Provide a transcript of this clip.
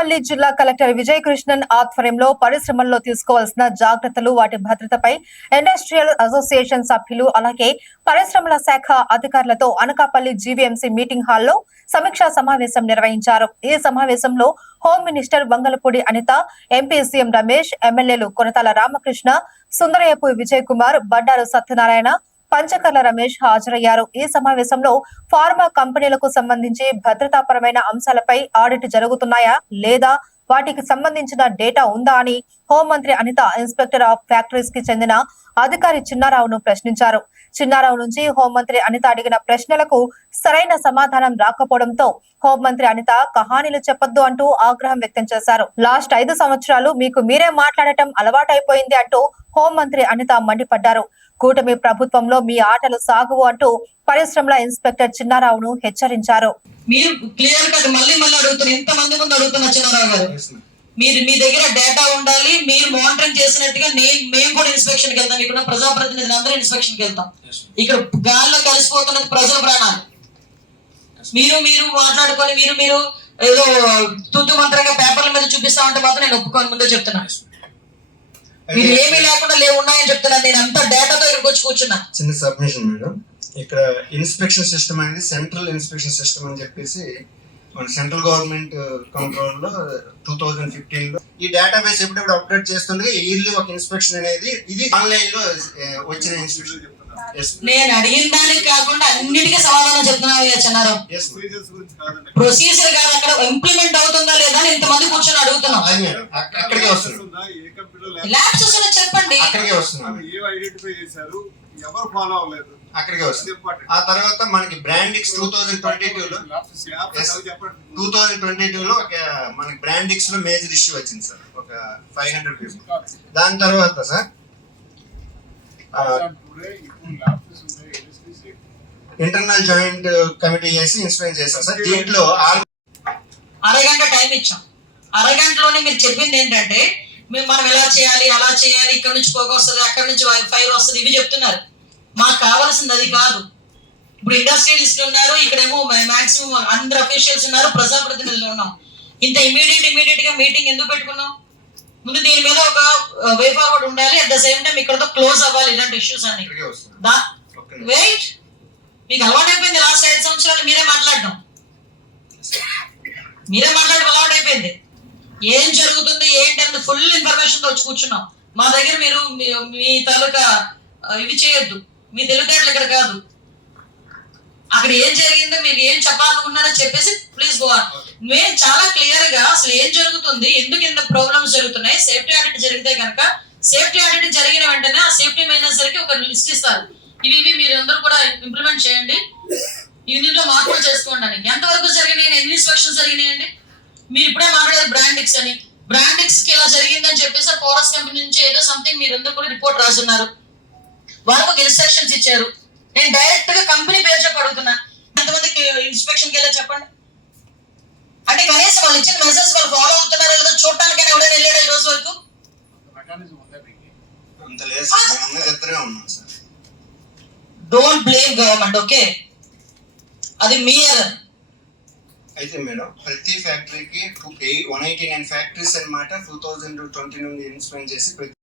అనకాపల్లి జిల్లా కలెక్టర్ విజయ్ కృష్ణన్ ఆధ్వర్యంలో పరిశ్రమల్లో తీసుకోవాల్సిన జాగ్రత్తలు వాటి భద్రతపై ఇండస్ట్రియల్ అసోసియేషన్ సభ్యులు అలాగే పరిశ్రమల శాఖ అధికారులతో అనకాపల్లి జీవీఎంసీ మీటింగ్ హాల్లో సమీక్షా సమావేశం నిర్వహించారు. ఈ సమావేశంలో home minister Vangalapudi Anitha MP CM Ramesh ఎమ్మెల్యేలు కొనతాల రామకృష్ణ సుందరయపు విజయ్ కుమార్ బండారు సత్యనారాయణ పంచకర్ల రమేష్ హాజరయ్యారు. ఈ సమావేశంలో ఫార్మా కంపెనీలకు సంబంధించి భద్రతాపరమైన అంశాలపై ఆడిట్ జరుగుతున్నాయా లేదా వాటికి సంబంధించిన డేటా ఉందా అని హోంమంత్రి అనిత ఇన్స్పెక్టర్ ఆఫ్ ఫ్యాక్టరీస్కి చెందిన అధికారి చిన్నారావును ప్రశ్నించారు. చిన్నారావు నుంచి హోంమంత్రి అనిత అడిగిన ప్రశ్నలకు సరైన సమాధానం రాకపోవడంతో హోంమంత్రి అనిత కహానీలు చెప్పొద్దు అంటూ ఆగ్రహం వ్యక్తం చేశారు. లాస్ట్ ఐదు సంవత్సరాలు మీకు మీరే మాట్లాడటం అలవాటైపోయింది అంటూ హోంమంత్రి అనిత మండిపడ్డారు. కూటమి ప్రభుత్వంలో మీ ఆటలు సాగువు అంటూ పరిశ్రమల ఇన్స్పెక్టర్ చిన్నారావును హెచ్చరించారు. మీరు క్లియర్ కట్ మళ్ళీ మళ్ళీ అడుగుతున్నారు ఎంత మంది ముందు అడుగుతున్నా చిన్నారావు గారు. మీరు మీ దగ్గర డేటా ఉండాలి మీరు మానిటరింగ్ చేసినట్టుగా నేను మేము కూడా ఇన్స్పెక్షన్కి వెళ్తాం. ఇక్కడ ప్రజాప్రతినిధులు అందరూ ఇన్స్పెక్షన్కి వెళ్తాం. ఇక్కడ గాల్లో కలిసిపోతున్నది ప్రజల ప్రాణాలు. మీరు మీరు మాట్లాడుకొని మీరు మీరు ఏదో తుత్తు మంత్రంగా పేపర్ల మీద చూపిస్తా ఉంటే మాత్రం నేను ఒప్పుకోని ముందే చెప్తున్నాను మీరు ఏమీ లేకుండా లేవు ఉన్నాయని చెప్తున్నాను. నేను అంత డేటాతో ఇక్కడికి వచ్చి కూర్చున్నా. చిన్న సబ్మిషన్ మేడం. ఇక్కడ ఇన్స్పెక్షన్ సిస్టమ్ అనేది సెంట్రల్ ఇన్స్పెక్షన్ సిస్టమ్ అని చెప్పేసి మన సెంట్రల్ గవర్నమెంట్ కంట్రోల్లో టూ థౌజండ్ ఫిఫ్టీన్లో ఈ డేటాబేస్ ఎప్పుడెప్పుడు అప్డేట్ చేస్తుండగా ఇయర్లీ ఒక ఇన్స్పెక్షన్ అనేది ఇది ఆన్లైన్లో వచ్చిన ఇన్స్పెక్షన్. నేను అడిగిన దానికి కాకుండా అన్నిటికీ సమాధానం చెప్తున్నావు కదా చిన్నారావు ప్రొసీజర్ కాదు అక్కడ ఇంప్లిమెంట్ అవుతుందా లేదా అని ఇంతమంది కూర్చొని అడుగుతున్నాం. అక్కడికే వస్తున్నాం ల్యాబ్స్ వస్తున్నా చెప్పండి. అక్కడికే వస్తున్నాం ఏం ఐడెంటిఫై చేశారు? ఎవరు ఫాలో అవ్వలేదు? అక్కడికే వస్తున్నాం ఆ తర్వాత మనకి Brandix two thousand twenty two లో? Yes. చెప్పండి టూ థౌజండ్ ట్వంటీ టూ లో ఒక మనకి బ్రాండిక్స్లో మేజర్ ఇష్యూ వచ్చింది సార్. ఒక ఫైవ్ హండ్రెడ్ పీపుల్ దాని తర్వాత సార్ ఇంటర్నల్ జాయింట్ కమిటీ చేసి ఇన్స్పెక్ట్ చేస్తాం సార్ దీంట్లో అరగంట టైం ఇచ్చాం. అరగంటలోనే మీరు చెప్పింది ఏంటంటే మేము మనం ఎలా చేయాలి అలా చేయాలి ఇక్కడ నుంచి పొగ వస్తుంది అక్కడ నుంచి ఫైర్ వస్తుంది ఇవి చెప్తున్నారు. మాకు కావాల్సింది అది కాదు. ఇప్పుడు ఇండస్ట్రియలిస్టులు ఉన్నారు ఇక్కడేమో మాక్సిమం అందరు అఫీషియల్స్ ఉన్నారు ప్రజాప్రతినిధులు ఉన్నాం. ఇంత ఇమీడియట్ ఇమీడియట్గా మీటింగ్ ఎందుకు పెట్టుకున్నాం? ముందు దీని మీద ఒక వే ఫార్వర్డ్ ఉండాలి. అట్ ద సేమ్ టైం ఇక్కడతో క్లోజ్ అవ్వాలి ఇలాంటి ఇష్యూస్ అన్ని. వెయిట్ మీకు అలవాటైపోయింది లాస్ట్ ఐదు సంవత్సరాలు మీరే మాట్లాడడం. మీరే మాట్లాడడం అలవాటైపోయింది ఏం జరుగుతుంది ఏంటంటే ఫుల్ ఇన్ఫర్మేషన్ వచ్చి కూర్చున్నాం. మా దగ్గర మీరు మీ- తాలూకా ఇవి చేయొద్దు. మీ తెలివితేటలు ఇక్కడ కాదు. అక్కడ ఏం జరిగిందో మీరు ఏం చెప్పాలనుకున్నారో చెప్పేసి ప్లీజ్ గో ఆన్ మేము చాలా క్లియర్గా అసలు ఏం జరుగుతుంది ఎందుకు ఇంత ప్రాబ్లమ్స్ జరుగుతున్నాయి సేఫ్టీ ఆడిట్ జరిగితే కనుక సేఫ్టీ ఆడిట్ జరిగిన వెంటనే ఆ సేఫ్టీ మేనేజర్కి ఒక లిస్ట్ ఇస్తారు. ఇవి ఇవి మీరు అందరూ కూడా ఇంప్లిమెంట్ చేయండి. యూనిట్లో మార్పులు చేసుకోండి అని. ఎంతవరకు జరిగినాయి ఎన్ని ఇన్స్పెక్షన్ జరిగినాయండి? మీరు ఇప్పుడే మాట్లాడారు బ్రాండిక్స్ అని. బ్రాండిక్స్కి ఇలా జరిగిందని చెప్పేసి కోరస్ కంపెనీ నుంచి ఏదో సంథింగ్ మీరు అందరూ కూడా రిపోర్ట్ రాసున్నారు. వాళ్ళకు ఒక ఇన్స్ట్రక్షన్స్ ఇచ్చారు. నేను డైరెక్ట్గా కంపెనీ పేరు చెప్పి అడుగుతున్నా. ఎంతమందికి ఇన్స్పెక్షన్కి వెళ్ళా చెప్పండి. అంటే కనీసం వాళ్ళు ఇచ్చిన మెసేజ్ వాళ్ళు ఫాలో అవుతున్నారో లేదో చూడటానికైనా ఎవడైనా వెళ్ళాడు ఈ రోజు వరకు? డోంట్ బ్లేమ్ గవర్నమెంట్ ఓకే అది మీ ఎర్రర్ అయితే మేడం ప్రతి ఫ్యాక్టరీకి వన్ ఎయిటీ నైన్ ఫ్యాక్టరీస్ అనమాట టూ థౌజండ్ ట్వంటీ నుండి ఇన్స్పెక్ట్ చేసి ప్రతి